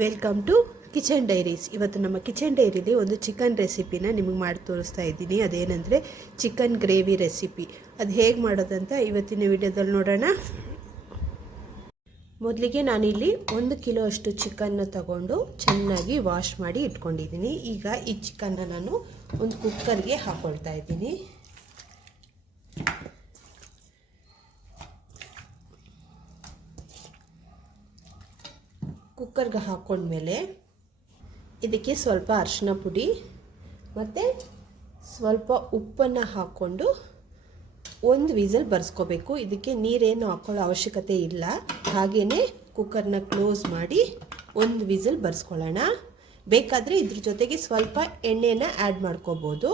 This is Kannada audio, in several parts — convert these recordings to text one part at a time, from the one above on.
Welcome to kitchen diaries. ಇವತ್ತು ನಮ್ಮ ಕಿಚನ್ ಡೈರಿಲಿ ಒಂದು ಚಿಕನ್ ರೆಸಿಪಿನ ನಿಮಗೆ ಮಾಡಿ ತೋರಿಸ್ತಾ ಇದ್ದೀನಿ. ಅದೇನೆಂದರೆ ಚಿಕನ್ ಗ್ರೇವಿ ರೆಸಿಪಿ. ಅದು ಹೇಗೆ ಮಾಡೋದಂತ ಇವತ್ತಿನ ವಿಡಿಯೋದಲ್ಲಿ ನೋಡೋಣ. ಮೊದಲಿಗೆ ನಾನಿಲ್ಲಿ 1 ಕಿಲೋ ಅಷ್ಟು ಚಿಕನ್ನ ತಗೊಂಡು ಚೆನ್ನಾಗಿ ವಾಶ್ ಮಾಡಿ ಇಟ್ಕೊಂಡಿದ್ದೀನಿ. ಈಗ ಈ ಚಿಕನ್ನ ನಾನು ಒಂದು ಕುಕ್ಕರ್ಗೆ ಹಾಕ್ಕೊಳ್ತಾ ಇದ್ದೀನಿ. ಕುಕ್ಕರ್ಗೆ ಹಾಕ್ಕೊಂಡ್ಮೇಲೆ ಇದಕ್ಕೆ ಸ್ವಲ್ಪ ಅರಿಶಿನ ಪುಡಿ ಮತ್ತು ಸ್ವಲ್ಪ ಉಪ್ಪನ್ನು ಹಾಕ್ಕೊಂಡು ಒಂದು ವಿಸಲ್ ಬರ್ಸ್ಕೋಬೇಕು. ಇದಕ್ಕೆ ನೀರೇನು ಹಾಕ್ಕೊಳ್ಳೋ ಅವಶ್ಯಕತೆ ಇಲ್ಲ. ಹಾಗೆಯೇ ಕುಕ್ಕರ್ನ ಕ್ಲೋಸ್ ಮಾಡಿ ಒಂದು ವಿಸಲ್ ಬರ್ಸ್ಕೊಳ್ಳೋಣ. ಬೇಕಾದರೆ ಇದ್ರ ಜೊತೆಗೆ ಸ್ವಲ್ಪ ಎಣ್ಣೆನ ಆ್ಯಡ್ ಮಾಡ್ಕೋಬೋದು.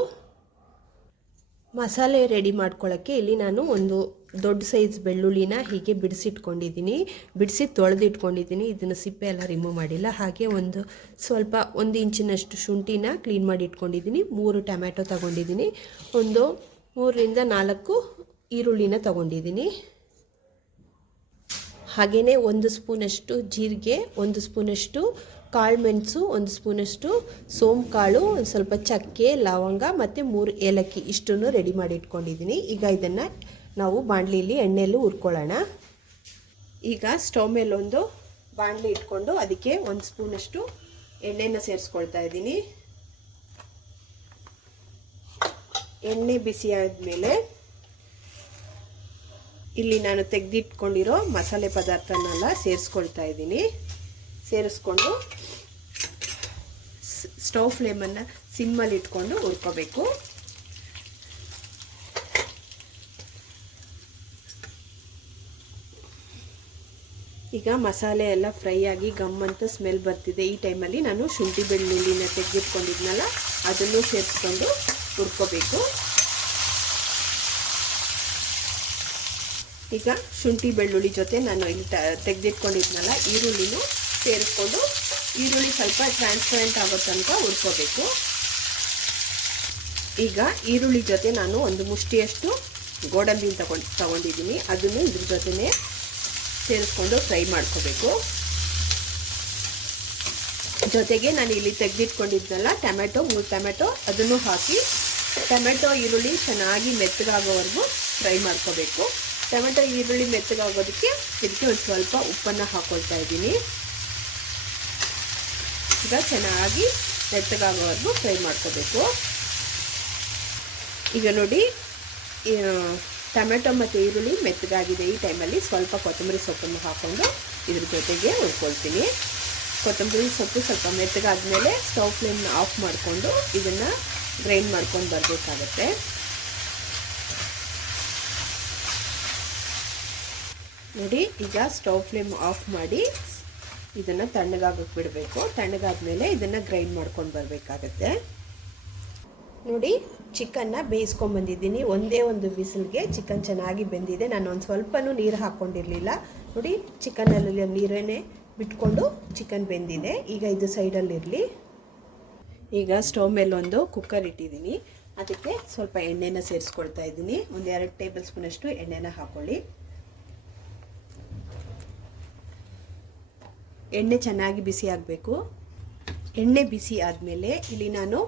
ಮಸಾಲೆ ರೆಡಿ ಮಾಡ್ಕೊಳ್ಳೋಕ್ಕೆ ಇಲ್ಲಿ ನಾನು ಒಂದು ದೊಡ್ಡ ಸೈಜ್ ಬೆಳ್ಳುಳ್ಳಿನ ಹೀಗೆ ಬಿಡಿಸಿಟ್ಕೊಂಡಿದ್ದೀನಿ. ಬಿಡಿಸಿ ತೊಳೆದಿಟ್ಕೊಂಡಿದ್ದೀನಿ. ಇದನ್ನು ಸಿಪ್ಪೆ ಎಲ್ಲ ರಿಮೂವ್ ಮಾಡಿಲ್ಲ. ಹಾಗೆ ಸ್ವಲ್ಪ 1 ಇಂಚಿನಷ್ಟು ಶುಂಠಿನ ಕ್ಲೀನ್ ಮಾಡಿ ಇಟ್ಕೊಂಡಿದ್ದೀನಿ. 3 ಟೊಮ್ಯಾಟೊ ತಗೊಂಡಿದ್ದೀನಿ. ಒಂದು 3 ರಿಂದ 4 ಈರುಳ್ಳಿನ ತಗೊಂಡಿದ್ದೀನಿ. ಹಾಗೆಯೇ 1 ಸ್ಪೂನಷ್ಟು ಜೀರಿಗೆ, 1 ಸ್ಪೂನಷ್ಟು ಕಾಳು ಮೆಣಸು, 1 ಸ್ಪೂನಷ್ಟು ಸೋಂಪು ಕಾಳು, ಒಂದು ಸ್ವಲ್ಪ ಚಕ್ಕೆ, ಲವಂಗ ಮತ್ತು 3 ಏಲಕ್ಕಿ ಇಷ್ಟನ್ನು ರೆಡಿ ಮಾಡಿ ಇಟ್ಕೊಂಡಿದ್ದೀನಿ. ಈಗ ಇದನ್ನು ನಾವು ಬಾಣಲಿಯಲ್ಲಿ ಎಣ್ಣೆಯಲ್ಲಿ ಹುರ್ಕೊಳ್ಳೋಣ. ಈಗ ಸ್ಟವ್ ಮೇಲೆ ಒಂದು ಬಾಣಲಿ ಇಟ್ಕೊಂಡು ಅದಕ್ಕೆ 1 ಸ್ಪೂನಷ್ಟು ಎಣ್ಣೆನ ಸೇರಿಸ್ಕೊಳ್ತಾ ಇದ್ದೀನಿ. ಎಣ್ಣೆ ಬಿಸಿ ಆದಮೇಲೆ ಇಲ್ಲಿ ನಾನು ತೆಗೆದಿಟ್ಕೊಂಡಿರೋ ಮಸಾಲೆ ಪದಾರ್ಥನೆಲ್ಲ ಸೇರಿಸ್ಕೊಳ್ತಾ ಇದ್ದೀನಿ. ಸೇರಿಸ್ಕೊಂಡು ಸ್ಟವ್ ಫ್ಲೇಮನ್ನು ಸಿಮ್ಮಲ್ಲಿ ಇಟ್ಕೊಂಡು ಹುರ್ಕೋಬೇಕು. ಈಗ ಮಸಾಲೆ ಎಲ್ಲ ಫ್ರೈ ಆಗಿ ಗಮ್ ಅಂತ ಸ್ಮೆಲ್ ಬರ್ತಿದೆ. ಈ ಟೈಮಲ್ಲಿ ನಾನು ಶುಂಠಿ ಬೆಳ್ಳುಳ್ಳಿನ ತೆಗೆದಿಟ್ಕೊಂಡಿದ್ನಲ್ಲ ಅದನ್ನು ಸೇರಿಸ್ಕೊಂಡು ಹುರ್ಕೋಬೇಕು. ಈಗ ಶುಂಠಿ ಬೆಳ್ಳುಳ್ಳಿ ಜೊತೆ ನಾನು ಇಲ್ಲಿ ತೆಗೆದಿಟ್ಕೊಂಡಿದ್ನಲ್ಲ ಈರುಳ್ಳಿನೂ ಸೇರಿಸ್ಕೊಂಡು ಈರುಳ್ಳಿ ಸ್ವಲ್ಪ ಟ್ರಾನ್ಸ್ಪರೆಂಟ್ ಆಗೋ ತನಕ ಹುರ್ಕೋಬೇಕು. ಈಗ ಈರುಳ್ಳಿ ಜೊತೆ ನಾನು ಒಂದು ಮುಷ್ಟಿಯಷ್ಟು ಗೋಡಂಬಿ ತಗೊಂಡಿದ್ದೀನಿ. ಅದನ್ನು ಇದ್ರ ಜೊತೆನೇ ಸೇರಿಸ್ಕೊಂಡು ಫ್ರೈ ಮಾಡ್ಕೋಬೇಕು. ಜೊತೆಗೆ ನಾನು ಇಲ್ಲಿ ತೆಗೆದಿಟ್ಕೊಂಡಿದ್ನಲ್ಲ ಟೊಮ್ಯಾಟೊ, 3 ಟೊಮ್ಯಾಟೊ ಅದನ್ನು ಹಾಕಿ ಟೊಮ್ಯಾಟೊ ಈರುಳ್ಳಿ ಚೆನ್ನಾಗಿ ಮೆತ್ತಗಾಗೋವರೆಗೂ ಫ್ರೈ ಮಾಡ್ಕೋಬೇಕು. ಟೊಮೆಟೊ ಈರುಳ್ಳಿ ಮೆತ್ತಗಾಗೋದಕ್ಕೆ ಇದಕ್ಕೆ ಒಂದು ಸ್ವಲ್ಪ ಉಪ್ಪನ್ನು ಹಾಕ್ಕೊಳ್ತಾ ಇದ್ದೀನಿ. ಈಗ ಚೆನ್ನಾಗಿ ಮೆತ್ತಗಾಗೋವರೆಗೂ ಫ್ರೈ ಮಾಡ್ಕೋಬೇಕು. ಈಗ ನೋಡಿ ಟೊಮೆಟೊ ಮತ್ತು ಈರುಳ್ಳಿ ಮೆತ್ತಗಾಗಿದೆ. ಈ ಟೈಮಲ್ಲಿ ಸ್ವಲ್ಪ ಕೊತ್ತಂಬರಿ ಸೊಪ್ಪನ್ನು ಹಾಕ್ಕೊಂಡು ಇದ್ರ ಜೊತೆಗೆ ಹುರ್ಕೊಳ್ತೀನಿ. ಕೊತ್ತಂಬರಿ ಸೊಪ್ಪು ಸ್ವಲ್ಪ ಮೆತ್ತಗಾದ್ಮೇಲೆ ಸ್ಟವ್ ಫ್ಲೇಮ್ನ ಆಫ್ ಮಾಡಿಕೊಂಡು ಇದನ್ನು ಗ್ರೈಂಡ್ ಮಾಡ್ಕೊಂಡು ಬರಬೇಕಾಗತ್ತೆ. ನೋಡಿ ಈಗ ಸ್ಟವ್ ಫ್ಲೇಮ್ ಆಫ್ ಮಾಡಿ ಇದನ್ನು ತಣ್ಣಗಾಗೋಕ್ಕೆ ಬಿಡಬೇಕು. ತಣ್ಣಗಾದ್ಮೇಲೆ ಇದನ್ನು ಗ್ರೈಂಡ್ ಮಾಡ್ಕೊಂಡು ಬರಬೇಕಾಗತ್ತೆ. ನೋಡಿ ಚಿಕನ್ನ ಬೇಯಿಸ್ಕೊಂಡ್ಬಂದಿದ್ದೀನಿ. ಒಂದೇ ಒಂದು ವಿಸಿಲ್ಗೆ ಚಿಕನ್ ಚೆನ್ನಾಗಿ ಬೆಂದಿದೆ. ನಾನು ಒಂದು ಸ್ವಲ್ಪನೂ ನೀರು ಹಾಕ್ಕೊಂಡಿರಲಿಲ್ಲ. ನೋಡಿ ಚಿಕನಲ್ಲಿ ನೀರನ್ನೇ ಬಿಟ್ಕೊಂಡು ಚಿಕನ್ ಬೆಂದಿದೆ. ಈಗ ಇದು ಸೈಡಲ್ಲಿರಲಿ. ಈಗ ಸ್ಟವ್ ಮೇಲೆ ಒಂದು ಕುಕ್ಕರ್ ಇಟ್ಟಿದ್ದೀನಿ. ಅದಕ್ಕೆ ಸ್ವಲ್ಪ ಎಣ್ಣೆನ ಸೇರಿಸ್ಕೊಳ್ತಾ ಇದ್ದೀನಿ. ಒಂದು 2 ಟೇಬಲ್ ಸ್ಪೂನಷ್ಟು ಎಣ್ಣೆನ ಹಾಕ್ಕೊಳ್ಳಿ. ಎಣ್ಣೆ ಚೆನ್ನಾಗಿ ಬಿಸಿ ಆಗಬೇಕು. ಎಣ್ಣೆ ಬಿಸಿ ಆದಮೇಲೆ ಇಲ್ಲಿ ನಾನು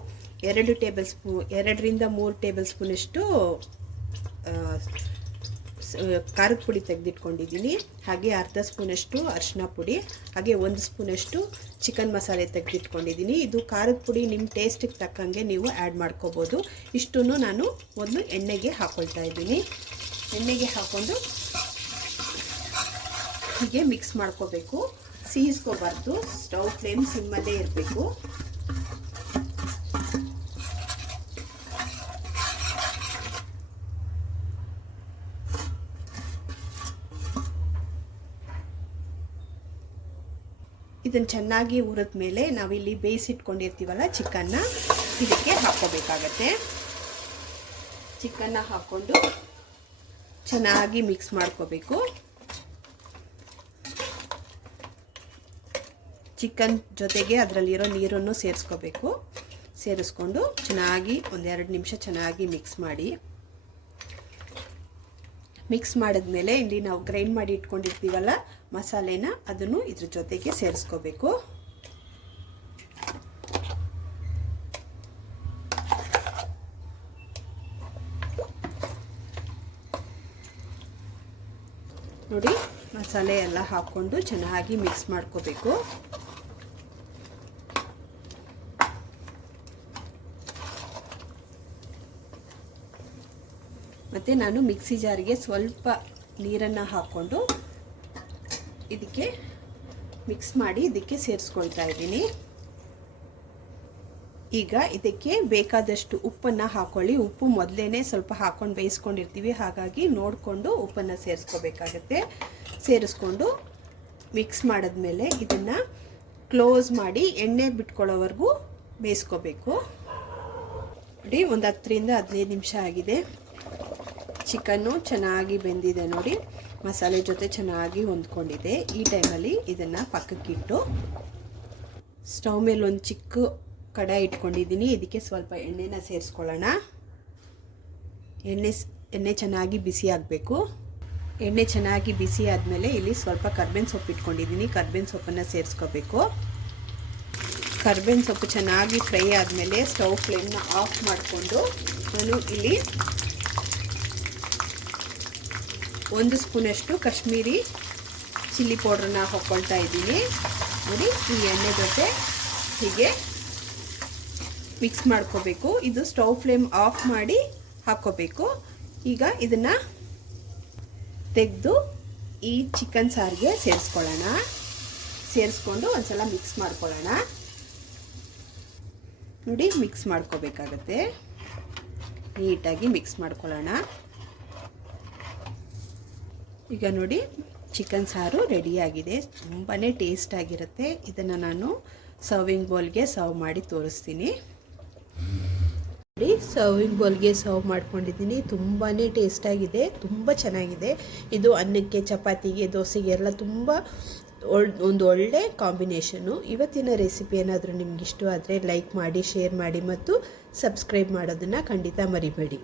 2 ರಿಂದ 3 ಟೇಬಲ್ ಸ್ಪೂನಷ್ಟು ಖಾರದ ಪುಡಿ ತೆಗೆದಿಟ್ಕೊಂಡಿದ್ದೀನಿ. ಹಾಗೆ ಅರ್ಧ ಸ್ಪೂನಷ್ಟು ಅರಿಶಿನ ಪುಡಿ, ಹಾಗೆ 1 ಸ್ಪೂನಷ್ಟು ಚಿಕನ್ ಮಸಾಲೆ ತೆಗೆದಿಟ್ಕೊಂಡಿದ್ದೀನಿ. ಇದು ಖಾರದ ಪುಡಿ ನಿಮ್ಮ ಟೇಸ್ಟಿಗೆ ತಕ್ಕಂಗೆ ನೀವು ಆ್ಯಡ್ ಮಾಡ್ಕೋಬೋದು. ಇಷ್ಟನ್ನು ನಾನು ಮೊದಲು ಎಣ್ಣೆಗೆ ಹಾಕ್ಕೊಳ್ತಾ ಇದ್ದೀನಿ. ಎಣ್ಣೆಗೆ ಹಾಕ್ಕೊಂಡು ಹೀಗೆ ಮಿಕ್ಸ್ ಮಾಡ್ಕೋಬೇಕು. ಸೀಸ್ಕೋಬಾರ್ದು. ಸ್ಟವ್ ಫ್ಲೇಮ್ ಸಿಮ್ಮಲ್ಲೇ ಇರಬೇಕು. ಇದನ್ನು ಚೆನ್ನಾಗಿ ಹುರಿದ ಮೇಲೆ ನಾವಿಲ್ಲಿ ಬೇಯಿಸಿಟ್ಕೊಂಡಿರ್ತೀವಲ್ಲ ಚಿಕನ್ನ ಇದಕ್ಕೆ ಹಾಕ್ಕೋಬೇಕಾಗತ್ತೆ. ಚಿಕನ್ನ ಹಾಕ್ಕೊಂಡು ಚೆನ್ನಾಗಿ ಮಿಕ್ಸ್ ಮಾಡ್ಕೋಬೇಕು. ಚಿಕನ್ ಜೊತೆಗೆ ಅದರಲ್ಲಿರೋ ನೀರನ್ನು ಸೇರಿಸ್ಕೋಬೇಕು. ಸೇರಿಸ್ಕೊಂಡು ಚೆನ್ನಾಗಿ 1-2 ನಿಮಿಷ ಚೆನ್ನಾಗಿ ಮಿಕ್ಸ್ ಮಾಡಿ. ಮಿಕ್ಸ್ ಮಾಡಿದ್ಮೇಲೆ ಇಲ್ಲಿ ನಾವು ಗ್ರೈಂಡ್ ಮಾಡಿ ಇಟ್ಕೊಂಡಿರ್ತೀವಲ್ಲ ಮಸಾಲೆನ ಅದನ್ನು ಇದ್ರ ಜೊತೆಗೆ ಸೇರಿಸ್ಕೋಬೇಕು. ಮಸಾಲೆ ಎಲ್ಲ ಹಾಕ್ಕೊಂಡು ಚೆನ್ನಾಗಿ ಮಿಕ್ಸ್ ಮಾಡ್ಕೋಬೇಕು. ಮತ್ತು ನಾನು ಮಿಕ್ಸಿ ಜಾರಿಗೆ ಸ್ವಲ್ಪ ನೀರನ್ನು ಹಾಕ್ಕೊಂಡು ಇದಕ್ಕೆ ಮಿಕ್ಸ್ ಮಾಡಿ ಇದಕ್ಕೆ ಸೇರಿಸ್ಕೊಳ್ತಾ ಇದ್ದೀನಿ. ಈಗ ಇದಕ್ಕೆ ಬೇಕಾದಷ್ಟು ಉಪ್ಪನ್ನು ಹಾಕ್ಕೊಳ್ಳಿ. ಉಪ್ಪು ಮೊದಲೇ ಸ್ವಲ್ಪ ಹಾಕ್ಕೊಂಡು ಬೇಯಿಸ್ಕೊಂಡಿರ್ತೀವಿ, ಹಾಗಾಗಿ ನೋಡಿಕೊಂಡು ಉಪ್ಪನ್ನು ಸೇರಿಸ್ಕೋಬೇಕಾಗತ್ತೆ. ಸೇರಿಸ್ಕೊಂಡು ಮಿಕ್ಸ್ ಮಾಡಿದ್ಮೇಲೆ ಇದನ್ನು ಕ್ಲೋಸ್ ಮಾಡಿ ಎಣ್ಣೆ ಬಿಟ್ಕೊಳ್ಳೋವರೆಗೂ ಬೇಯಿಸ್ಕೋಬೇಕು. ನೋಡಿ, ಒಂದು 10ರಿಂದ 15 ನಿಮಿಷ ಆಗಿದೆ. ಚಿಕನ್ನು ಚೆನ್ನಾಗಿ ಬೆಂದಿದೆ ನೋಡಿ, ಮಸಾಲೆ ಜೊತೆ ಚೆನ್ನಾಗಿ ಹೊಂದ್ಕೊಂಡಿದೆ. ಈ ಟೈಮಲ್ಲಿ ಇದನ್ನು ಪಕ್ಕಕ್ಕಿಟ್ಟು ಸ್ಟವ್ ಮೇಲೆ ಒಂದು ಚಿಕ್ಕ ಕಡಾಯಿ ಇಟ್ಕೊಂಡಿದ್ದೀನಿ. ಇದಕ್ಕೆ ಸ್ವಲ್ಪ ಎಣ್ಣೆನ ಸೇರಿಸ್ಕೊಳ್ಳೋಣ. ಎಣ್ಣೆ ಚೆನ್ನಾಗಿ ಬಿಸಿ ಆಗಬೇಕು. ಎಣ್ಣೆ ಚೆನ್ನಾಗಿ ಬಿಸಿ ಆದಮೇಲೆ ಇಲ್ಲಿ ಸ್ವಲ್ಪ ಕರ್ಬೇವಿನ ಸೊಪ್ಪು ಇಟ್ಕೊಂಡಿದ್ದೀನಿ. ಕರ್ಬೇವಿನ ಸೊಪ್ಪನ್ನು ಸೇರಿಸ್ಕೋಬೇಕು. ಕರ್ಬೇವಿನ ಸೊಪ್ಪು ಚೆನ್ನಾಗಿ ಫ್ರೈ ಆದಮೇಲೆ ಸ್ಟವ್ ಫ್ಲೇಮ್ನ ಆಫ್ ಮಾಡಿಕೊಂಡು ನಾನು ಇಲ್ಲಿ 1 ಸ್ಪೂನಷ್ಟು ಕಾಶ್ಮೀರಿ ಚಿಲ್ಲಿ ಪೌಡ್ರನ್ನ ಹಾಕ್ಕೊಳ್ತಾ ಇದ್ದೀನಿ. ನೋಡಿ, ಈ ಎಣ್ಣೆ ಜೊತೆ ಹೀಗೆ ಮಿಕ್ಸ್ ಮಾಡ್ಕೋಬೇಕು. ಇದು ಸ್ಟವ್ ಫ್ಲೇಮ್ ಆಫ್ ಮಾಡಿ ಹಾಕ್ಕೋಬೇಕು. ಈಗ ಇದನ್ನು ತೆಗೆದು ಈ ಚಿಕನ್ ಸಾರಿಗೆ ಸೇರಿಸ್ಕೊಳ್ಳೋಣ. ಸೇರಿಸ್ಕೊಂಡು ಒಂದ್ಸಲ ಮಿಕ್ಸ್ ಮಾಡ್ಕೊಳ್ಳೋಣ. ನೋಡಿ, ಮಿಕ್ಸ್ ಮಾಡ್ಕೋಬೇಕಾಗತ್ತೆ. ನೀಟಾಗಿ ಮಿಕ್ಸ್ ಮಾಡ್ಕೊಳ್ಳೋಣ. ಈಗ ನೋಡಿ, ಚಿಕನ್ ಸಾರು ರೆಡಿಯಾಗಿದೆ. ತುಂಬಾ ಟೇಸ್ಟಾಗಿರುತ್ತೆ. ಇದನ್ನು ನಾನು ಸರ್ವಿಂಗ್ ಬೌಲ್ಗೆ ಸರ್ವ್ ಮಾಡಿ ತೋರಿಸ್ತೀನಿ. ನೋಡಿ, ಸರ್ವಿಂಗ್ ಬೌಲ್ಗೆ ಸರ್ವ್ ಮಾಡ್ಕೊಂಡಿದ್ದೀನಿ. ತುಂಬಾ ಟೇಸ್ಟಾಗಿದೆ, ತುಂಬ ಚೆನ್ನಾಗಿದೆ. ಇದು ಅನ್ನಕ್ಕೆ, ಚಪಾತಿಗೆ, ದೋಸೆಗೆ ಎಲ್ಲ ತುಂಬ ಒಂದು ಒಳ್ಳೆ ಕಾಂಬಿನೇಷನು. ಇವತ್ತಿನ ರೆಸಿಪಿ ಏನಾದರೂ ನಿಮ್ಗೆ ಇಷ್ಟ ಆದರೆ ಲೈಕ್ ಮಾಡಿ, ಶೇರ್ ಮಾಡಿ ಮತ್ತು ಸಬ್ಸ್ಕ್ರೈಬ್ ಮಾಡೋದನ್ನು ಖಂಡಿತ ಮರಿಬೇಡಿ.